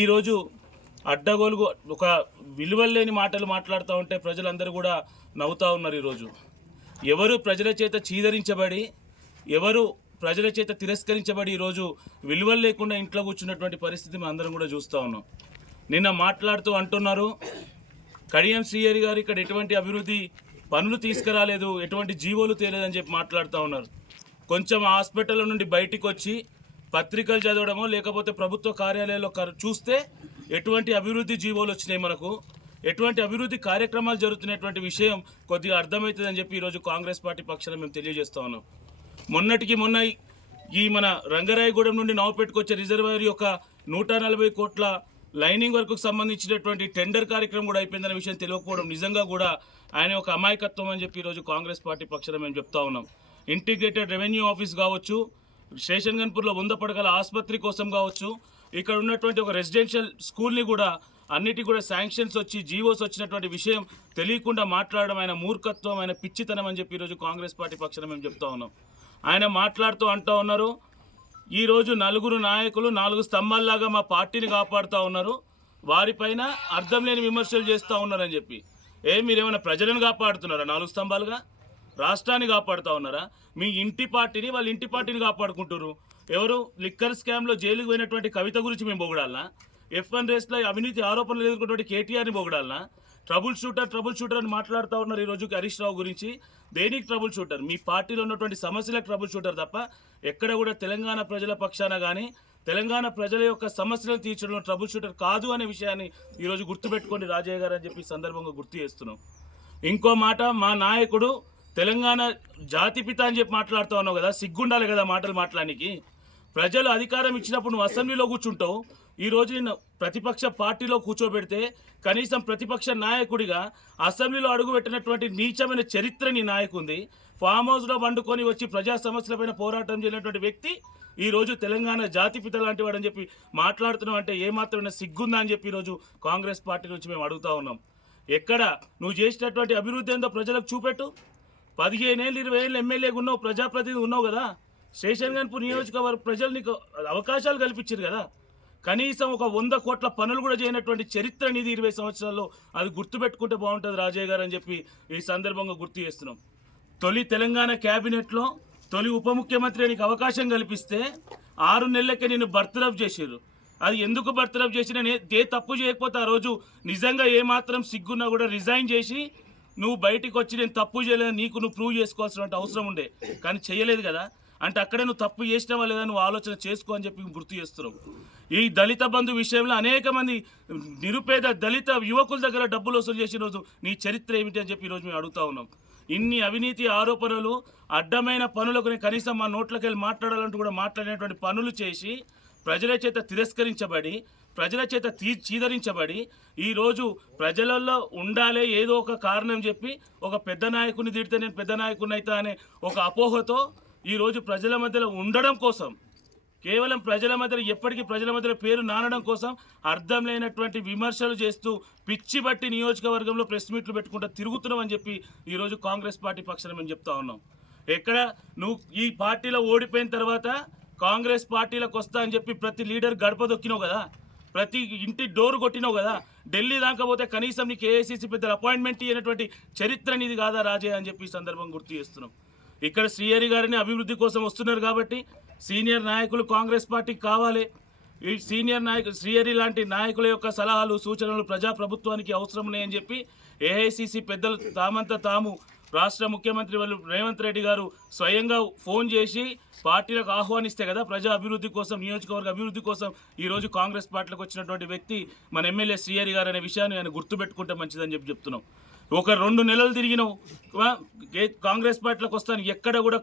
ఈరోజు అడ్డగోలుగు ఒక విలువలేని మాటలు మాట్లాడుతూ ఉంటే ప్రజలందరూ కూడా నవ్వుతూ ఉన్నారు. ఈరోజు ఎవరు ప్రజల చేత చీదరించబడి, ఎవరు ప్రజల చేత తిరస్కరించబడి ఈరోజు విలువలు లేకుండా ఇంట్లో కూర్చున్నటువంటి పరిస్థితి మనం అందరం కూడా చూస్తూ ఉన్నాం. నిన్న మాట్లాడుతూ అంటున్నారు, కడియం శ్రీహరి గారు ఇక్కడ ఎటువంటి అభివృద్ధి పనులు తీసుకురాలేదు, ఎటువంటి జీవోలు తేలేదని చెప్పి మాట్లాడుతూ ఉన్నారు. కొంచెం హాస్పిటల్ నుండి బయటికి వచ్చి పత్రికలు చదవడమో లేకపోతే ప్రభుత్వ కార్యాలయాల్లో చూస్తే ఎటువంటి అభివృద్ధి జీవోలు వచ్చినాయి, మనకు ఎటువంటి అభివృద్ధి కార్యక్రమాలు జరుగుతున్నటువంటి విషయం కొద్దిగా అర్థమవుతుందని చెప్పి ఈరోజు కాంగ్రెస్ పార్టీ పక్షాన మేము తెలియజేస్తా ఉన్నాం. మొన్నటికి మొన్న ఈ మన రంగరాయగూడెం నుండి నవపేటకు వచ్చే రిజర్వాయర్ యొక్క 140 కోట్ల లైనింగ్ వర్క్కు సంబంధించినటువంటి టెండర్ కార్యక్రమం కూడా అయిపోయిందనే విషయం తెలియకపోవడం నిజంగా కూడా ఆయన ఒక అమాయకత్వం అని చెప్పి ఈరోజు కాంగ్రెస్ పార్టీ పక్షాన మేము చెప్తా ఉన్నాం. ఇంటిగ్రేటెడ్ రెవెన్యూ ఆఫీస్ కావచ్చు, స్టేషన్ గన్పూర్లో 100 పడకల ఆసుపత్రి కోసం కావచ్చు, ఇక్కడ ఉన్నటువంటి ఒక రెసిడెన్షియల్ స్కూల్ని కూడా అన్నిటి కూడా శాంక్షన్స్ వచ్చి జీవోస్ వచ్చినటువంటి విషయం తెలియకుండా మాట్లాడడం ఆయన మూర్ఖత్వం, ఆయన పిచ్చితనం అని చెప్పి ఈరోజు కాంగ్రెస్ పార్టీ పక్షాన మేము చెప్తా ఉన్నాం. ఆయన మాట్లాడుతూ అంటూ ఉన్నారు, ఈరోజు నలుగురు నాయకులు 4 స్తంభాల్లాగా మా పార్టీని కాపాడుతూ ఉన్నారు, వారిపైన అర్థం లేని విమర్శలు చేస్తూ ఉన్నారని చెప్పి. మీరేమైనా ప్రజలను కాపాడుతున్నారా? 4 స్తంభాలుగా రాష్ట్రాన్ని కాపాడుతూ ఉన్నారా? మీ ఇంటి పార్టీని, వాళ్ళ ఇంటి పార్టీని కాపాడుకుంటారు. ఎవరు లిక్కర్ స్కామ్లో జైలుకు పోయినటువంటి కవిత గురించి మేము పొగడాలనా? F1 రేస్లో అవినీతి ఆరోపణలు ఎదుర్కొన్నటువంటి కేటీఆర్ని పొగడాలనా? ట్రబుల్ షూటర్ అని మాట్లాడుతూ ఉన్నారు ఈరోజు హరీష్ రావు గురించి. దేనికి ట్రబుల్ షూటర్? మీ పార్టీలో ఉన్నటువంటి సమస్యలకు ట్రబుల్ షూటర్ తప్ప ఎక్కడ కూడా తెలంగాణ ప్రజల పక్షాన కానీ తెలంగాణ ప్రజల యొక్క సమస్యలను తీర్చడంలో ట్రబుల్ షూటర్ కాదు అనే విషయాన్ని ఈరోజు గుర్తుపెట్టుకోండి రాజయ్య గారు అని చెప్పి సందర్భంగా గుర్తు చేస్తున్నాం. ఇంకో మాట, మా నాయకుడు తెలంగాణ జాతిపిత అని చెప్పి మాట్లాడుతూ ఉన్నావు కదా, సిగ్గుండాలి కదా మాటలు మాట్లాడానికి. ప్రజలు అధికారం ఇచ్చినప్పుడు నువ్వు అసెంబ్లీలో కూర్చుంటావు, ఈరోజు నిన్ను ప్రతిపక్ష పార్టీలో కూర్చోబెడితే కనీసం ప్రతిపక్ష నాయకుడిగా అసెంబ్లీలో అడుగుపెట్టినటువంటి నీచమైన చరిత్ర నీ నాయకుంది. ఫామ్ హౌస్లో వండుకొని వచ్చి ప్రజా సమస్యలపైన పోరాటం చేయనటువంటి వ్యక్తి ఈరోజు తెలంగాణ జాతిపిత లాంటి వాడని చెప్పి మాట్లాడుతున్నావు అంటే ఏమాత్రమైన సిగ్గుందా అని చెప్పి ఈరోజు కాంగ్రెస్ పార్టీ నుంచి మేము అడుగుతా ఉన్నాం. ఎక్కడ నువ్వు చేసినటువంటి అభివృద్ధి ఏందో ప్రజలకు చూపెట్టు. 15 ఏళ్ళు 20 ఏళ్ళు ఎమ్మెల్యేగా ఉన్నావు, ప్రజాప్రతినిధి ఉన్నావు కదా, స్టేషన్ గన్పూర్ నియోజకవర్గ ప్రజలు నీకు అవకాశాలు కల్పించారు కదా. కనీసం ఒక 100 కోట్ల పనులు కూడా చేయనటువంటి చరిత్ర నీది 20 సంవత్సరాల్లో. అది గుర్తుపెట్టుకుంటే బాగుంటుంది రాజయ్య గారు అని చెప్పి ఈ సందర్భంగా గుర్తు చేస్తున్నాం. తొలి తెలంగాణ క్యాబినెట్లో తొలి ఉప ముఖ్యమంత్రి నీకు అవకాశం కల్పిస్తే 6 నెలలకే నేను బర్తరఫ్ చేశారు. అది ఎందుకు బర్తరఫ్ చేసి నేను ఏ తప్పు చేయకపోతే ఆ రోజు నిజంగా ఏమాత్రం సిగ్గున్నా కూడా రిజైన్ చేసి నువ్వు బయటికి వచ్చి నేను తప్పు చేయలేదు నీకు నువ్వు ప్రూవ్ చేసుకోవాల్సిన అవసరం ఉండే, కానీ చేయలేదు కదా. అంటే అక్కడే నువ్వు తప్పు చేసినావా లేదా నువ్వు ఆలోచన చేసుకో అని చెప్పి గుర్తు చేస్తున్నావు. ఈ దళిత బంధు విషయంలో అనేక మంది నిరుపేద దళిత యువకుల దగ్గర డబ్బులు వసూలు చేసిన రోజు నీ చరిత్ర ఏమిటి అని చెప్పి ఈరోజు మేము అడుగుతా ఉన్నాం. ఇన్ని అవినీతి ఆరోపణలు, అడ్డమైన పనులకు కనీసం మా నోట్లకి వెళ్ళి మాట్లాడాలంటూ కూడా మాట్లాడినటువంటి పనులు చేసి ప్రజల చేత తిరస్కరించబడి, ప్రజల చేత చీదరించబడి ఈరోజు ప్రజలలో ఉండాలే ఏదో ఒక కారణం చెప్పి ఒక పెద్ద నాయకుని తిడితే నేను పెద్ద నాయకుని అవుతా అనే ఒక అపోహతో ఈరోజు ప్రజల మధ్యలో ఉండడం కోసం, కేవలం ప్రజల మధ్యలో ఎప్పటికీ ప్రజల మధ్యలో పేరు నానడం కోసం అర్థం లేనటువంటి విమర్శలు చేస్తూ పిచ్చి బట్టి నియోజకవర్గంలో ప్రెస్ మీట్లు పెట్టుకుంటూ తిరుగుతున్నాం అని చెప్పి ఈరోజు కాంగ్రెస్ పార్టీ పక్షాన మేము చెప్తా ఉన్నాం. ఎక్కడ నువ్వు ఈ పార్టీలో ఓడిపోయిన తర్వాత కాంగ్రెస్ పార్టీలకు వస్తా అని చెప్పి ప్రతి లీడర్ గడప దొక్కినావు కదా, ప్రతి ఇంటి డోర్ కొట్టినావు కదా, ఢిల్లీ దాకా పోతే కనీసం నీకు ఏఐసీసీ పెద్ద అపాయింట్మెంట్ ఇవ్వనటువంటి చరిత్ర నీది కాదా రాజయ్య అని చెప్పి సందర్భం గుర్తు చేస్తున్నాం. ఇక్కడ శ్రీహరి గారిని అభివృద్ధి కోసం వస్తున్నారు కాబట్టి సీనియర్ నాయకులు కాంగ్రెస్ పార్టీకి కావాలి. ఈ సీనియర్ నాయకులు శ్రీహరి లాంటి నాయకుల యొక్క సలహాలు సూచనలు ప్రజాప్రభుత్వానికి అవసరం ఉన్నాయని చెప్పి ఏఐసీసీ పెద్దలు తామంతా తాము రాష్ట్ర ముఖ్యమంత్రి వాళ్ళు రేవంత్ రెడ్డి గారు స్వయంగా ఫోన్ చేసి పార్టీలకు ఆహ్వానిస్తే కదా ప్రజా అభివృద్ధి కోసం, నియోజకవర్గ అభివృద్ధి కోసం ఈరోజు కాంగ్రెస్ పార్టీలకు వచ్చినటువంటి వ్యక్తి మన ఎమ్మెల్యే శ్రీహరి గారు అనే విషయాన్ని ఆయన గుర్తుపెట్టుకుంటే మంచిదని చెప్పి చెప్తున్నాం. ఒక 2 నెలలు తిరిగినావు కాంగ్రెస్ పార్టీలకు వస్తాను, ఎక్కడ కూడా